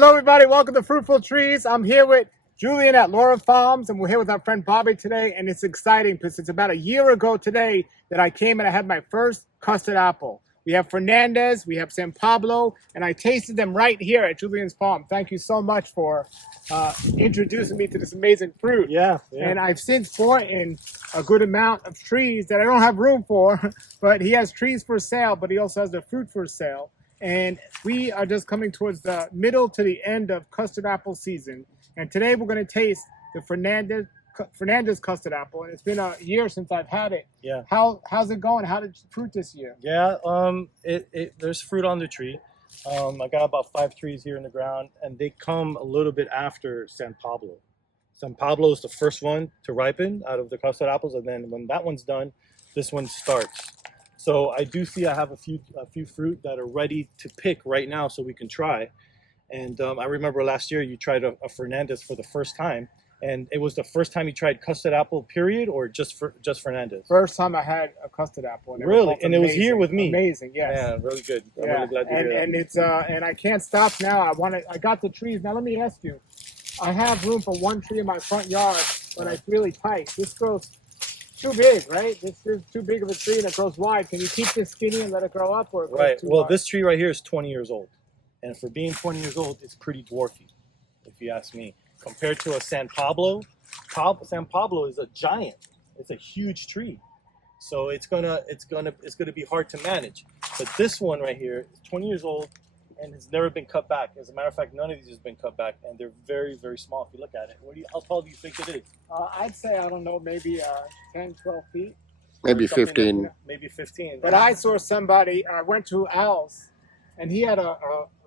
Hello everybody, welcome to Fruitful Trees. I'm here with Julian at Lara Farms and we're here with our friend Bobby today, and it's exciting because it's about a year ago today that I came and I had my first custard apple. We have Fernandez, we have San Pablo, and I tasted them right here at Julian's farm. Thank you so much for introducing me to this amazing fruit. Yeah. And I've since bought in a good amount of trees that I don't have room for, but he has trees for sale, but he also has the fruit for sale. And we are just coming towards the middle to the end of custard apple season. And today we're going to taste the Fernandez custard apple. And it's been a year since I've had it. Yeah. How's it going? How did you fruit this year? Yeah. There's fruit on the tree. I got about 5 trees here in the ground, and they come a little bit after San Pablo. San Pablo is the first one to ripen out of the custard apples, and then when that one's done, this one starts. So I do see I have a few fruit that are ready to pick right now, so we can try. And I remember last year you tried a Fernandez for the first time, and it was the first time you tried custard apple, period, or just Fernandez? First time I had a custard apple. And really, and it was here with me. Amazing, yes. Yeah, really good. I'm really glad to hear that. And it's and I can't stop now. I got the trees. Now let me ask you, I have room for one tree in my front yard, but it's really tight. This grows too big, right? This is too big of a tree and it grows wide. Can you keep this skinny and let it grow up? Or it right. Too well, wide? This tree right here is 20 years old. And for being 20 years old, it's pretty dwarfy, if you ask me. Compared to a San Pablo, San Pablo is a giant. It's a huge tree. So it's gonna be hard to manage. But this one right here is 20 years old and has never been cut back. As a matter of fact, none of these has been cut back, and they're very, very small. If you look at it, how tall do you think it is? I'd say, I don't know, maybe 10, 12 feet. Maybe 15. Like maybe 15. But I saw somebody, I went to Al's, and he had a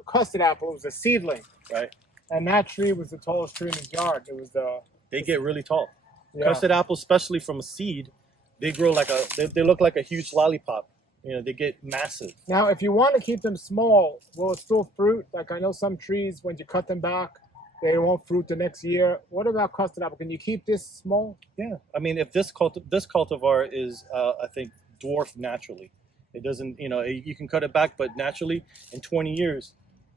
custard apple. It was a seedling. Right. And that tree was the tallest tree in his yard. It was They get really tall. Yeah. Custard apples, especially from a seed, they grow they look like a huge lollipop. You know, they get massive. Now, if you want to keep them small, will it still fruit? Like I know some trees, when you cut them back, they won't fruit the next year. What about custard apple? Can you keep this small? Yeah. I mean, if this cultivar is, I think, dwarfed naturally. It doesn't, you can cut it back, but naturally, in 20 years,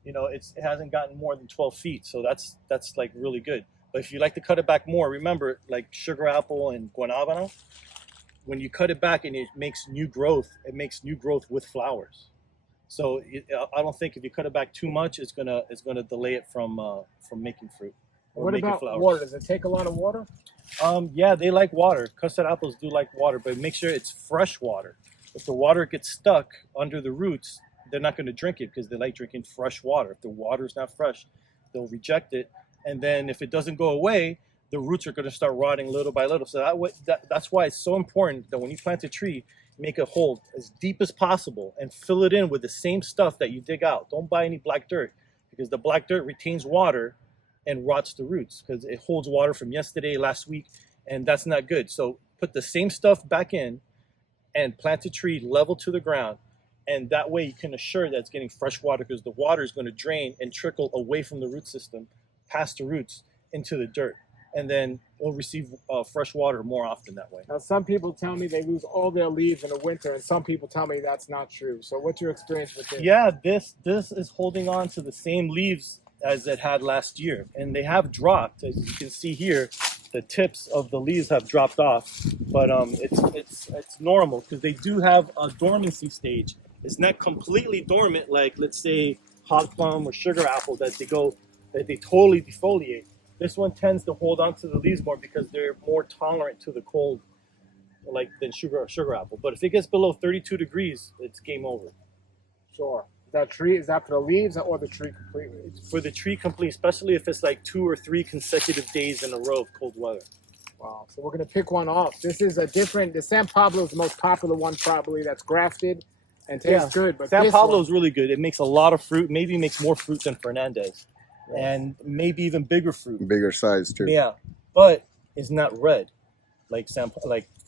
it hasn't gotten more than 12 feet. So that's like really good. But if you like to cut it back more, remember, like sugar apple and guanabana, when you cut it back and it makes new growth with flowers. So I don't think if you cut it back too much, it's gonna delay it from making fruit. Or what about flowers. water? Does it take a lot of water? Yeah, they like water. Custard apples do like water, but make sure it's fresh water. If the water gets stuck under the roots, they're not going to drink it because they like drinking fresh water. If the water is not fresh, they'll reject it. And then if it doesn't go away, the roots are going to start rotting little by little. So that's why it's so important that when you plant a tree, make a hole as deep as possible and fill it in with the same stuff that you dig out. Don't buy any black dirt, because the black dirt retains water and rots the roots because it holds water from yesterday, last week, and that's not good. So put the same stuff back in and plant a tree level to the ground, and that way you can assure that it's getting fresh water, because the water is going to drain and trickle away from the root system, past the roots, into the dirt. And then it'll receive fresh water more often that way. Now, some people tell me they lose all their leaves in the winter, and some people tell me that's not true. So what's your experience with this? Yeah, this is holding on to the same leaves as it had last year. And they have dropped. As you can see here, the tips of the leaves have dropped off. But it's normal, because they do have a dormancy stage. It's not completely dormant like, let's say, hog plum or sugar apple that they totally defoliate. This one tends to hold on to the leaves more because they're more tolerant to the cold, than sugar apple. But if it gets below 32 degrees, it's game over. Sure. Is that for the leaves or the tree completely? It's for the tree complete, especially if it's like 2 or 3 consecutive days in a row of cold weather. Wow. So we're going to pick one off. This is the San Pablo is the most popular one probably, that's grafted and tastes good. But San Pablo is really good. It makes a lot of fruit, maybe makes more fruit than Fernandez. And maybe even bigger fruit. Bigger size too. Yeah, but it's not red like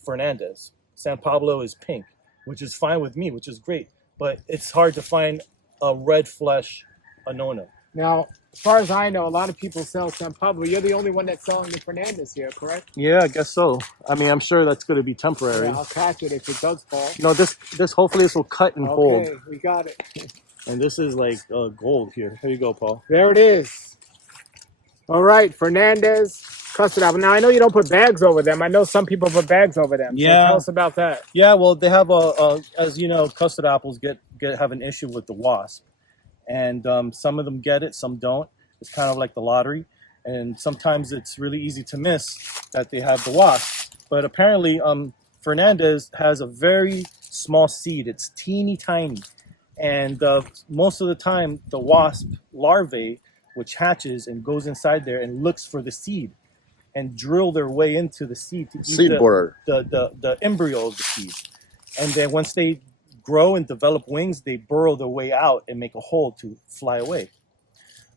Fernandez. San Pablo is pink, which is fine with me, which is great. But it's hard to find a red flesh Anona. Now, as far as I know, a lot of people sell San Pablo. You're the only one that's selling the Fernandez here, correct? Yeah, I guess so. I mean, I'm sure that's going to be temporary. Yeah, I'll catch it if it does fall. This hopefully this will cut and hold. Okay, we got it. And this is like gold here. Here you go, Paul. There it is. All right, Fernandez custard apple. Now I know you don't put bags over them. I know some people put bags over them. Yeah. So tell us about that. Yeah, well, they have as you know, custard apples have an issue with the wasp, and some of them get it, some don't. It's kind of like the lottery, and sometimes it's really easy to miss that they have the wasp. But apparently, Fernandez has a very small seed. It's teeny tiny, and most of the time, the wasp larvae, which hatches and goes inside there and looks for the seed, and drill their way into the seed to eat Seed borer. the embryo of the seed. And then once they grow and develop wings, they burrow their way out and make a hole to fly away.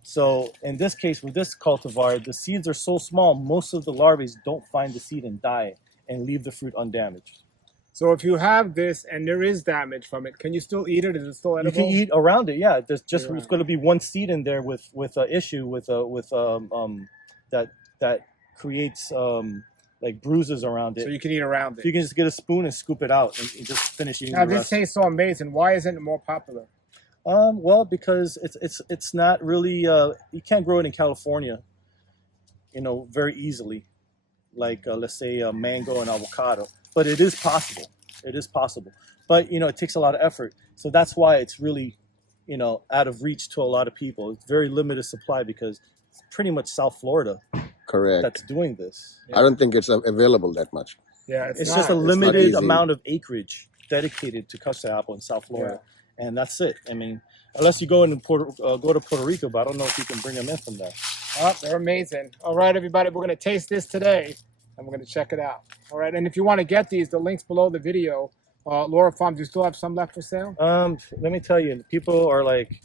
So in this case, with this cultivar, the seeds are so small, most of the larvae don't find the seed and die and leave the fruit undamaged. So if you have this and there is damage from it, can you still eat it? Is it still edible? You can eat around it, yeah. There's just Yeah. it's going to be one seed in there with an issue with that creates like bruises around it. So you can eat around So it. you can just get a spoon and scoop it out and just finish eating Now the this rest. tastes so amazing. Why isn't it more popular? Well, because it's not really you can't grow it in California, very easily, like let's say mango and avocado. But it is possible. It is possible. But it takes a lot of effort. So that's why it's really, out of reach to a lot of people. It's very limited supply because it's pretty much South Florida Correct. that's doing this. I don't think it's available that much. Yeah, It's not. just a not limited easy. amount of acreage dedicated to custard apple in South Florida, and that's it. I mean, unless you go to Puerto Rico, but I don't know if you can bring them in from there. Oh, they're amazing. All right, everybody, we're going to taste this today, and we're going to check it out. All right, and if you want to get these, the link's below the video. Lara Farms, do you still have some left for sale? Let me tell you, people are like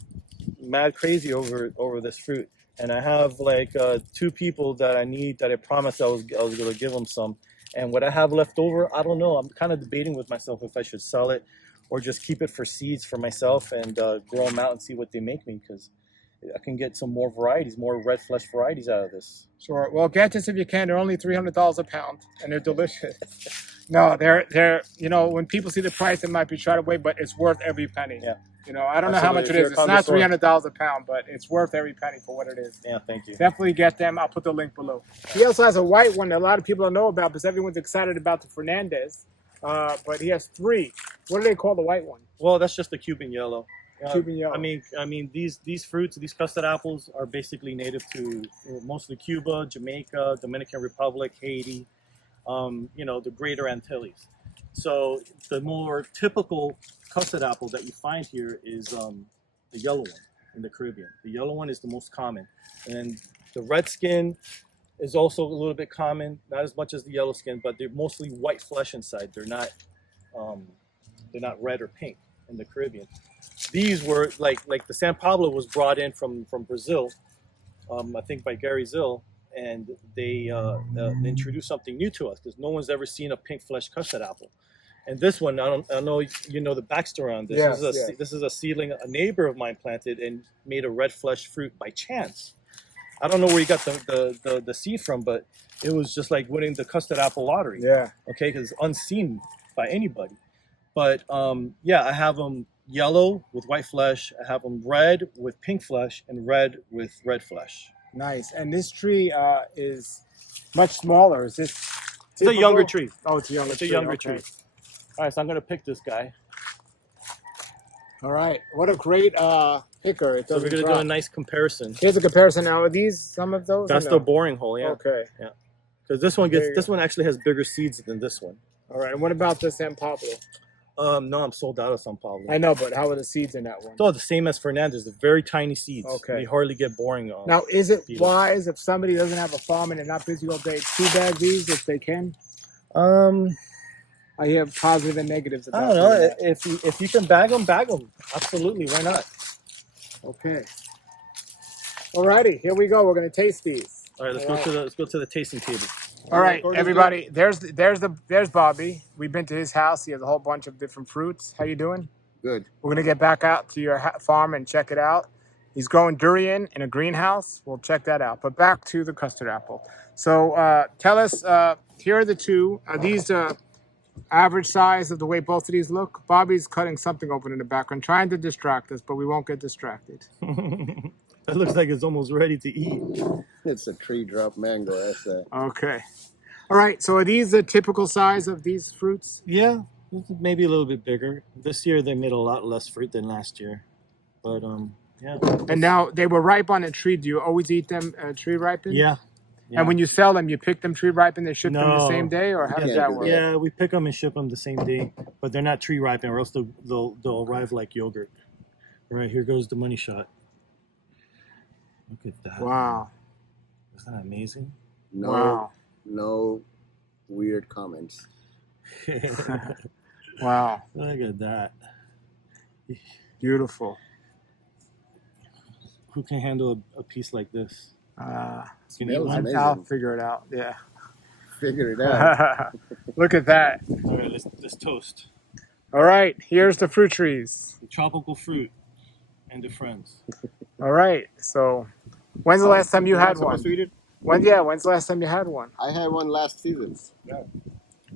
mad crazy over this fruit, and I have like 2 people that I promised I was going to give them some, and what I have left over, I don't know. I'm kind of debating with myself if I should sell it or just keep it for seeds for myself and grow them out and see what they make me, because I can get some more varieties, more red flesh varieties out of this. Sure. Well, get this if you can. They're only $300 a pound, and they're delicious. No, they're when people see the price, it might be shied away, but it's worth every penny. Yeah. I don't know how Absolutely. much If it you're is. a It's not connoisseur. $300 a pound, but it's worth every penny for what it is. Yeah, thank you. Definitely get them. I'll put the link below. He also has a white one that a lot of people don't know about because everyone's excited about the Fernandez. But he has 3. What do they call the white one? Well, that's just the Cuban yellow. Cuban yellow. I mean, these fruits, these custard apples, are basically native to mostly Cuba, Jamaica, Dominican Republic, Haiti, the Greater Antilles. So the more typical custard apple that you find here is the yellow one in the Caribbean. The yellow one is the most common, and the red skin is also a little bit common, not as much as the yellow skin, but they're mostly white flesh inside. They're not red or pink in the Caribbean. These were like the San Pablo was brought in from Brazil, I think by Gary Zill, and they introduced something new to us because no one's ever seen a pink flesh custard apple. And this one, I know you know the backstory on this. Yes, This is a seedling a neighbor of mine planted and made a red flesh fruit by chance. I don't know where he got the seed from, but it was just like winning the custard apple lottery. Yeah. Okay, because it's unseen by anybody. But I have them yellow with white flesh. I have them red with pink flesh and red with red flesh. Nice. And this tree is much smaller. Is this? It's a younger tree. Oh, it's a younger It's tree. a younger Okay. tree. All right, so I'm gonna pick this guy. All right. What a great picker. It So we're doesn't gonna drop. do a nice comparison. Here's a comparison now. Are these some of those? That's or the no? boring hole, yeah. Okay. Because this There you one actually has bigger seeds than this one. All right. And what about the San Pablo? No, I'm sold out of San Pablo. I know, but how are the seeds in that one? So the same as Fernandez, the very tiny seeds. Okay. They hardly get boring. Now, is it Beetles. wise if somebody doesn't have a farm and they're not busy all day to bag these if they can? I hear positive and negatives I about don't know. doing that. If you can bag them, bag them. Absolutely, why not? Okay. Alrighty, here we go. We're gonna taste these. All right, let's go to the tasting table. All right, Gordon's everybody. There's Bobby. We've been to his house. He has a whole bunch of different fruits. How you doing? Good. We're gonna get back out to your farm and check it out. He's growing durian in a greenhouse. We'll check that out. But back to the custard apple. So tell us. Here are the 2. Are these average size of the way both of these look. Bobby's cutting something open in the background, trying to distract us, but we won't get distracted. That looks like it's almost ready to eat. It's a tree drop mango. That's Okay. All right. So are these the typical size of these fruits? Yeah, maybe a little bit bigger. This year they made a lot less fruit than last year, but yeah. And now they were ripe on a tree. Do you always eat them tree ripened? Yeah. And when you sell them, you pick them tree ripened and ship them the No. same day, or how does can't that do work? that. Yeah, we pick them and ship them the same day, but they're not tree ripened, or else they'll arrive like yogurt. All right, here goes the money shot. Look at that. Wow. Isn't that amazing? no, Wow. no weird comments. Wow. Look at that. Beautiful. Who can handle a piece like this? Can you eat Smells one? amazing. I'll figure it out. Yeah. Figure it out. Look at that. All right, let's toast. All right. Here's the fruit trees. The tropical fruit and the friends. All right. So, when's the last time you had one? Supposed to eat it? When's the last time you had one? I had one last season.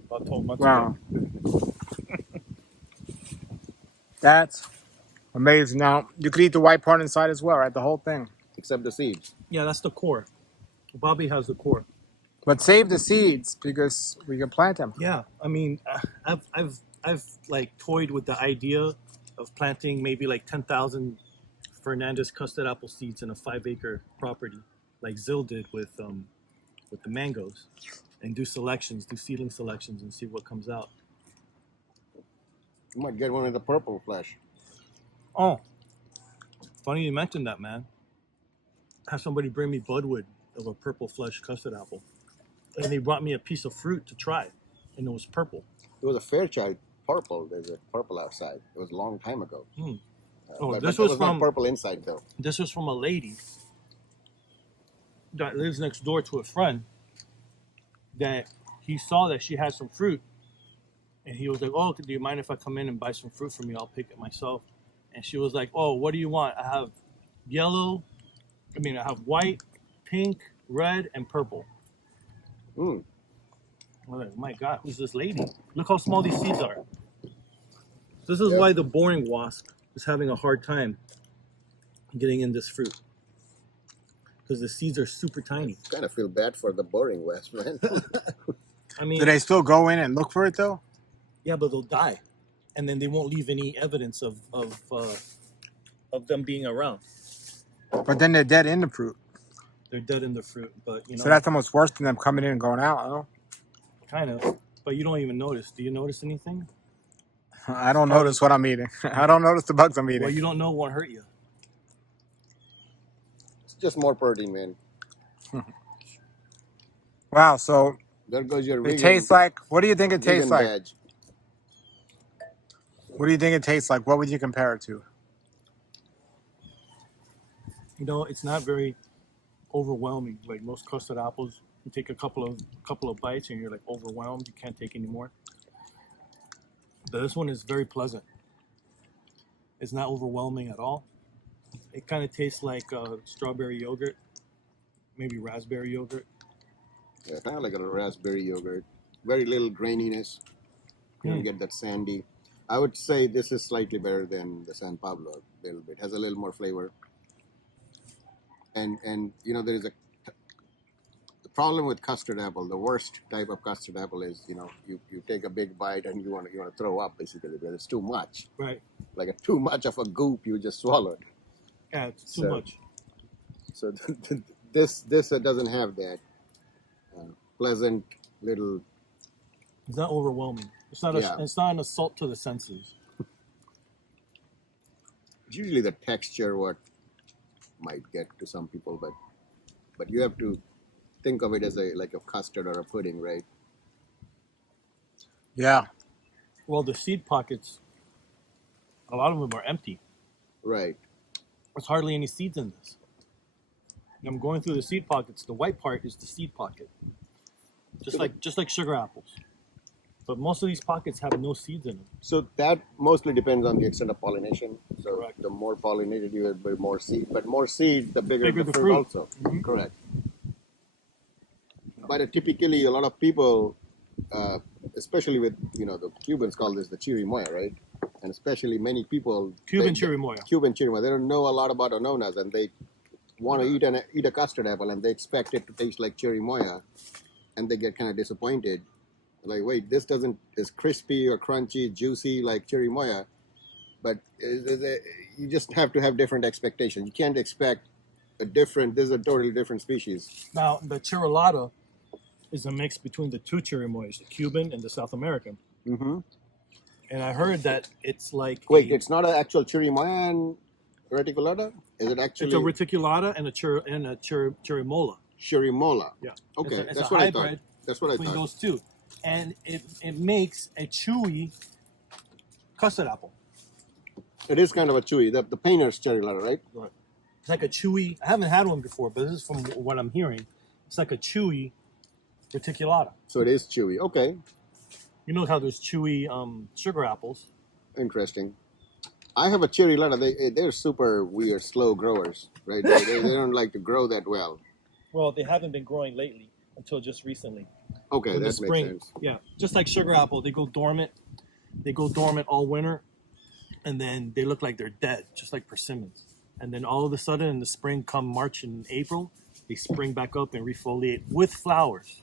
About 12 months Wow. ago. That's amazing. Now, you could eat the white part inside as well, right? The whole thing. Except the seeds. Yeah, that's the core. Bobby has the core. But save the seeds because we can plant them. Yeah, I mean, I've like toyed with the idea of planting maybe like 10,000 Fernandez custard apple seeds in a 5-acre property, like Zill did with the mangoes, and do seedling selections, and see what comes out. You might get one of the purple flesh. Oh, funny you mentioned that, man. Have somebody bring me budwood of a purple flesh custard apple, and they brought me a piece of fruit to try, and it was purple. It was a Fairchild purple. There's a purple outside. It was a long time ago. Oh, But this it was not from purple inside though. this was from a lady that lives next door to a friend. That he saw that she had some fruit, and he was like, "Oh, do you mind if I come in and buy some fruit from you? I'll pick it myself." And she was like, "Oh, what do you want? I have I have white, pink, red, and purple." Mm. I was like, "My God, who's this lady? Look how small these seeds are." This is Yeah. why the boring wasp is having a hard time getting in this fruit, because the seeds are super tiny. Kind of feel bad for the boring West, man. I mean, Do they still go in and look for it though? yeah, but they'll die, and then they won't leave any evidence of them being around. But then they're dead in the fruit. They're dead in the fruit, but So that's almost worse than them coming in and going out. Huh? kind of. But you don't even notice. Do you notice anything? I don't notice what I'm eating. I don't notice the bugs I'm eating. Well, you don't know won't hurt you. It's just more protein, man. Wow. So There goes your it vegan. tastes like. What do you think it tastes vegan like? badge. What do you think it tastes like? What would you compare it to? It's not very overwhelming. Like most custard apples, you take a couple of bites and you're like overwhelmed. You can't take any more. But this one is very pleasant. It's not overwhelming at all. It kind of tastes like strawberry yogurt, maybe raspberry yogurt. Yeah, kind of like a raspberry yogurt. Very little graininess. You don't Mm. get that sandy. I would say this is slightly better than the San Pablo. A little bit has a little more flavor. And there is the problem with custard apple. The worst type of custard apple is you take a big bite and you want to throw up basically because it's too much. Right. Like too much of a goop you just swallowed. Yeah, it's too So- much. So this doesn't have that pleasant little. It's not overwhelming. It's not. Yeah. It's not an assault to the senses. It's usually the texture what might get to some people, but you have to think of it as like a custard or a pudding, right? Yeah. Well, the seed pockets, a lot of them are empty. Right. There's hardly any seeds in this. And I'm going through the seed pockets. The white part is the seed pocket, just like sugar apples. But most of these pockets have no seeds in them. So that mostly depends on the extent of pollination. So Correct. the more pollinated you have, the more seed. But more seed, the bigger Bigger the the fruit fruit. also. Mhm. Correct. But typically, a lot of people, especially with the Cubans call this the chirimoya, right? And especially many people Cuban chirimoya. Cuban chirimoya, they don't know a lot about anonas, and they want to eat a custard apple, and they expect it to taste like chirimoya, and they get kind of disappointed. Like, wait, this doesn't is crispy or crunchy, juicy like chirimoya, but you just have to have different expectations. You can't expect this is a totally different species. Now, the chirolata is a mix between the two chirimoyas, the Cuban and the South American. Mm-hmm. And I heard that it's like Wait, it's not an actual chirimoya and reticulata? Is it actually? It's a reticulata and a chirimola. Chirimola. Yeah. Okay, it's that's a what I thought. hybrid That's what I between thought. those two, and it makes a chewy custard apple. It is kind of a chewy. The painter's chirimola, right? Right. It's like a chewy. I haven't had one before, but this is from what I'm hearing. It's like a chewy reticulata. So it is chewy. Okay, You know how there's chewy sugar apples. interesting. I have a chirimola. They're super weird, slow growers, right? They don't like to grow that well. Well, they haven't been growing lately until just recently. Okay, In that the makes spring, sense. yeah, just like sugar apple, they go dormant. They go dormant all winter, and then they look like they're dead, just like persimmons. And then all of a sudden, in the spring, come March and April, they spring back up and refoliate with flowers.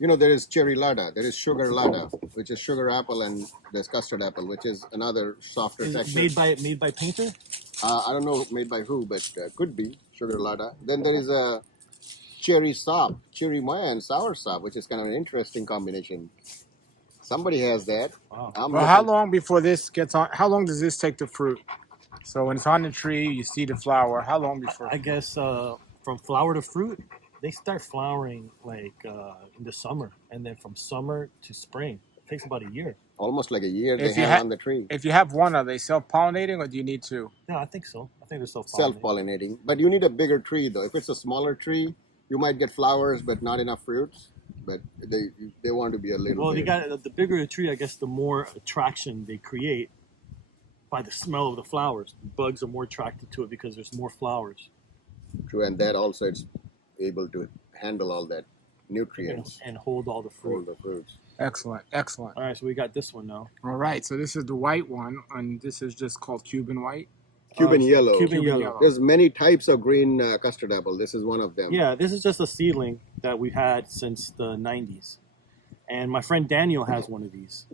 There is cherry lada, there is sugar lada, which is sugar apple, and there's custard apple, which is another softer Is it texture. made by Painter? I don't know made by who, but could be sugar lada. Then there is a cherry sop, cherry moya and sour sop, which is kind of an interesting combination. Somebody has that. Wow. Well, how long before this gets on? How long does this take to fruit? So when it's on the tree, you see the flower. How long before? I guess from flower to fruit, they start flowering like in the summer, and then from summer to spring, it takes about a year. Almost like a year If they you have ha- on the tree. If you have one, are they self-pollinating or do you need two? Yeah, I think so. I think they're self-pollinating. Self-pollinating. But you need a bigger tree, though. If it's a smaller tree, you might get flowers, but not enough fruits. But they want to be a little Well, bit. you got the bigger the tree, I guess, the more attraction they create by the smell of the flowers. Bugs are more attracted to it because there's more flowers. True, and that also it's able to handle all that nutrients. And hold all the All fruit. the fruits. Excellent, excellent. All right, so we got this one now. All right, so this is the white one, and this is just called Cuban white. Cuban yellow. Cuban yellow. yellow. There's many types of green custard apple. This is one of them. Yeah, this is just a seedling that we've had since the 90s. And my friend Daniel has one of these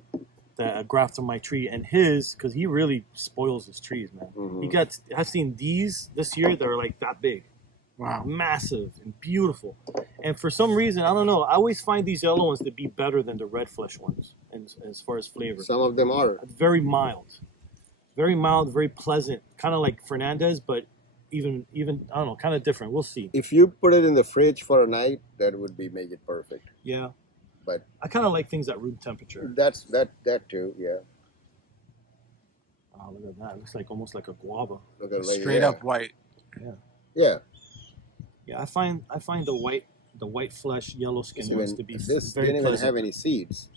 that I grafted from my tree. And his, because he really spoils his trees, man. Mhm. I've seen these this year that are like that big. Wow. Massive and beautiful. And for some reason, I don't know, I always find these yellow ones to be better than the red flesh ones as far as flavor. Some of them are. Very mild, very pleasant, kind of like Fernandez, but even I don't know, kind of different. We'll see. If you put it in the fridge for a night, that would make it perfect. Yeah, But I kind of like things at room temperature. that's that too. Yeah. Oh, look at that! It looks like almost like a guava. Look at Straight up white. Yeah. Yeah, I find the white flesh, yellow skin ones to be This very didn't even pleasant. have any seeds.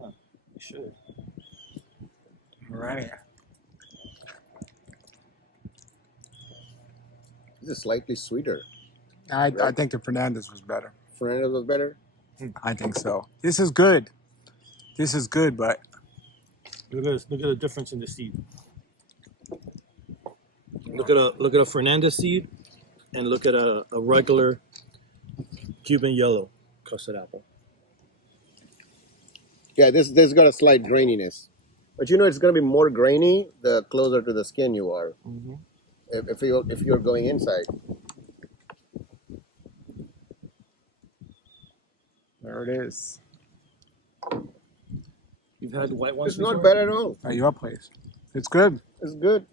You should. All right. This is slightly sweeter. I think the Fernandez was better. Fernandez was better. I think so. This is good. This is good, but Look at the difference in the seed. Look at a Fernandez seed, and look at a regular Cuban yellow custard apple. Yeah, this got a slight graininess, but it's going to be more grainy the closer to the skin you are. Mm-hmm. If you're going inside. there it is. You've had white ones It's not before? bad at all. At your place. It's good. It's good.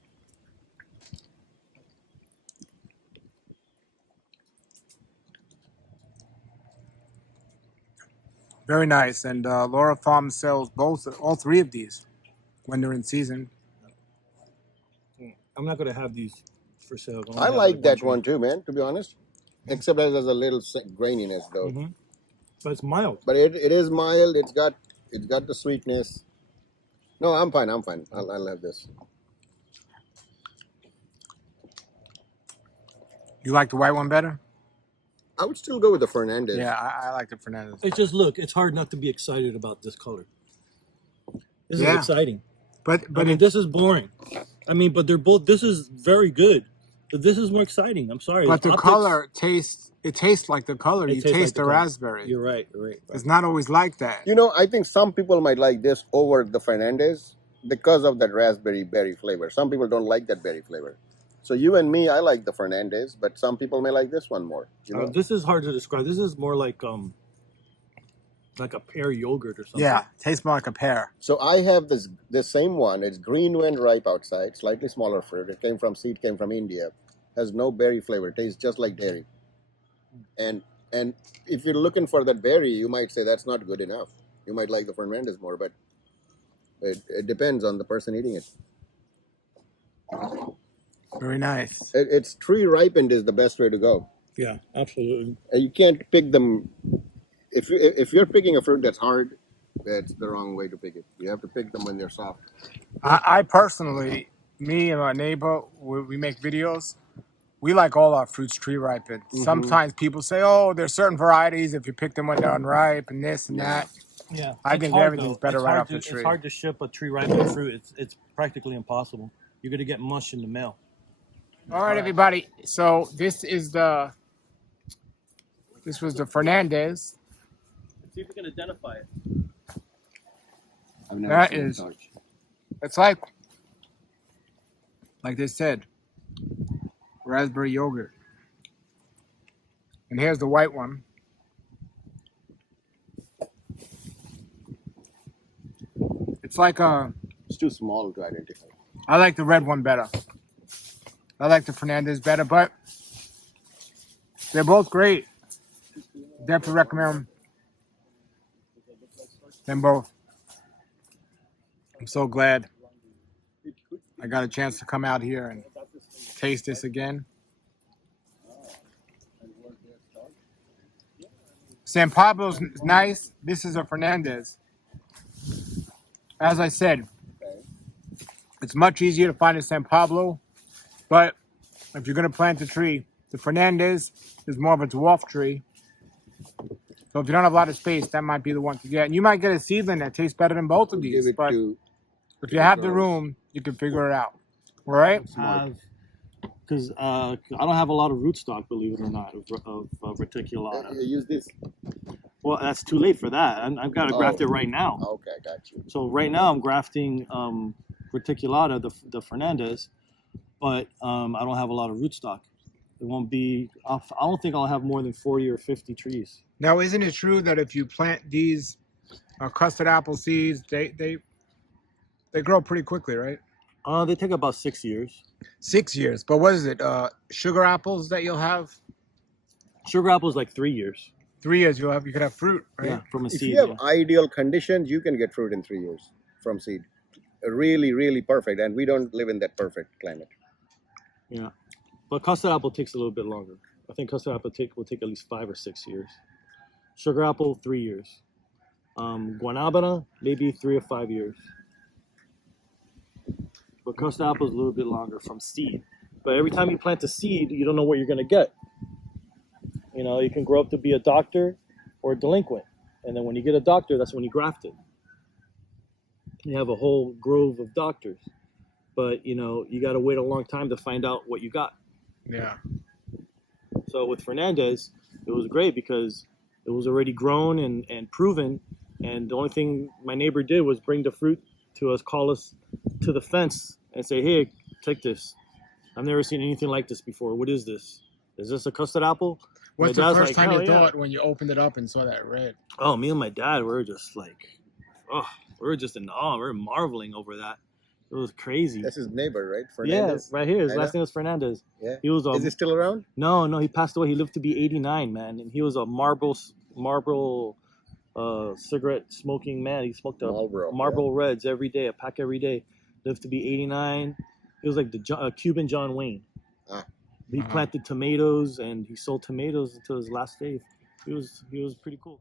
Very nice. And Lara Farms sells all three of these when they're in season. I'm not gonna have these for sale. I like that one too, man. To be honest, except that there's a little graininess though. Mm-hmm. But it's mild. But it is mild. It's got the sweetness. No, I'm fine. I'll have this. You like the white one better? I would still go with the Fernandez. Yeah, I like the Fernandez. It's just look. It's hard not to be excited about this color. This is Yeah. exciting. But I mean, this is boring. I mean, but they're both. This is very good. But this is more exciting. I'm sorry. but the Optics- color tastes. It tastes like the color. It You tastes taste like the the color. raspberry. You're right. You're right. It's not always like that. You know, I think some people might like this over the Fernandez because of that raspberry berry flavor. Some people don't like that berry flavor. So you and me, I like the Fernandez, but some people may like this one more. You know, This is hard to describe. This is more like a pear yogurt or something. Yeah, tastes more like a pear. so I have this same one. It's green when ripe outside, slightly smaller fruit. It came from India. Has no berry flavor. Tastes just like dairy. And if you're looking for that berry, you might say that's not good enough. You might like the Fernandez more, but it depends on the person eating it. Very nice. It's tree ripened is the best way to go. Yeah, absolutely. And you can't pick them. If you're picking a fruit that's hard, that's the wrong way to pick it. You have to pick them when they're soft. I personally, me and my neighbor, we make videos. We like all our fruits tree ripened. Sometimes people say, "Oh, there's certain varieties if you pick them when they're unripe and this and that." Yeah, I it's think hard, everything's though. better It's right hard off the to- tree. It's hard to ship a tree ripened fruit. It's practically impossible. You're gonna get mush in the mail. All right, everybody. So this was the Fernandez. Let's see if we can identify it. I've That seen is- such. It's like they said, raspberry yogurt. And here's the white one. It's like It's too small to identify. I like the red one better. I like the Fernandez better, but they're both great. Definitely recommend them both. I'm so glad I got a chance to come out here and taste this again. San Pablo's nice. This is a Fernandez. As I said, it's much easier to find a San Pablo, but if you're going to plant a tree, the Fernandez is more of a dwarf tree. So if you don't have a lot of space, that might be the one to get. And you might get a seedling that tastes better than both of Give these, it but to if you have the girls. room, you can figure it out. All right? Because I don't have a lot of rootstock, believe it or not, of reticulata. You use this. Well, that's too late for that. I've got to graft it right now. Okay, got you. So right now I'm grafting reticulata, the Fernandez, but I don't have a lot of rootstock. It won't be. I don't think I'll have more than 40 or 50 trees. Now, isn't it true that if you plant these custard apple seeds, they grow pretty quickly, right? They take about 6 years. 6 years. But what is it? Sugar apples that you'll have? Sugar apples like 3 years. 3 years you could have fruit, right? Yeah, from a If seed. you have ideal conditions, you can get fruit in 3 years from seed. Really, really perfect. And we don't live in that perfect climate. Yeah. But custard apple takes a little bit longer. I think custard apple will take at least 5 or 6 years. Sugar apple, 3 years. Guanabana, maybe 3 or 5 years. But custard apple is a little bit longer from seed. But every time you plant a seed, you don't know what you're going to get. You know, you can grow up to be a doctor or a delinquent. And then when you get a doctor, that's when you graft it. You have a whole grove of doctors. But, you know, you got to wait a long time to find out what you got. Yeah. So with Fernandez, it was great because it was already grown and proven. And the only thing my neighbor did was bring the fruit to us, call us to the fence and say, "Hey, take this. I've never seen anything like this before. What is this? Is this a custard apple?" What's My the dad's first like, time you "Hell yeah." thought when you opened it up and saw that red? Oh, me and my dad, we were just like, oh, we were just in awe. We were marveling over that. It was crazy. That's his neighbor, right? Yeah, Fernandez? right here. His I last know. name was Fernandez. Yeah. He was Is he still around? No, he passed away. He lived to be 89, man, and he was a Marlboro cigarette smoking man. He smoked Marlboro Reds every day, a pack every day. Lived to be 89. He was like the Cuban John Wayne. Ah. He planted tomatoes and he sold tomatoes until his last day. He was pretty cool.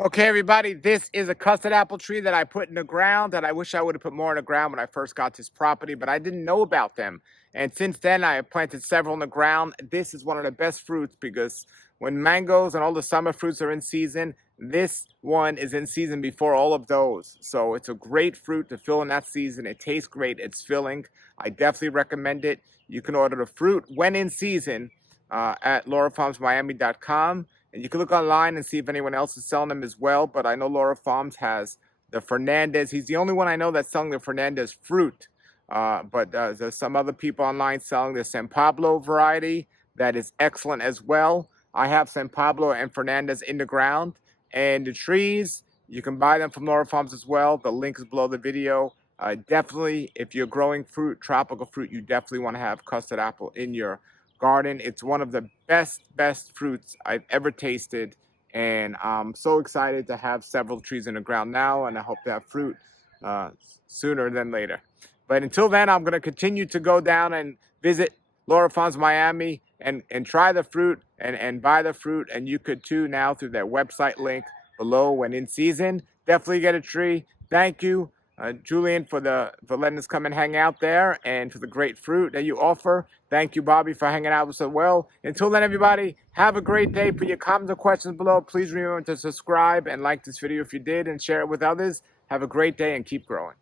Okay, everybody, this is a custard apple tree that I put in the ground that I wish I would have put more in the ground when I first got this property, but I didn't know about them. And since then, I have planted several in the ground. This is one of the best fruits because when mangoes and all the summer fruits are in season, this one is in season before all of those. So it's a great fruit to fill in that season. It tastes great. It's filling. I definitely recommend it. You can order the fruit when in season at LauraFarmsMiami.com. And you can look online and see if anyone else is selling them as well. But I know Lara Farms has the Fernandez. He's the only one I know that's selling the Fernandez fruit. But there's some other people online selling the San Pablo variety that is excellent as well. I have San Pablo and Fernandez in the ground. And the trees, you can buy them from Lara Farms as well. The link is below the video. Definitely, if you're growing fruit, tropical fruit, you definitely want to have custard apple in your garden. It's one of the best fruits I've ever tasted. And I'm so excited to have several trees in the ground now. And I hope to have fruit sooner than later. But until then, I'm going to continue to go down and visit Lara Farms Miami and try the fruit and buy the fruit. And you could too now through their website link below when in season. Definitely get a tree. Thank you, Julian, for letting us come and hang out there and for the great fruit that you offer. Thank you, Bobby, for hanging out with us as well. Until then, everybody, have a great day. Put your comments or questions below. Please remember to subscribe and like this video if you did and share it with others. Have a great day and keep growing.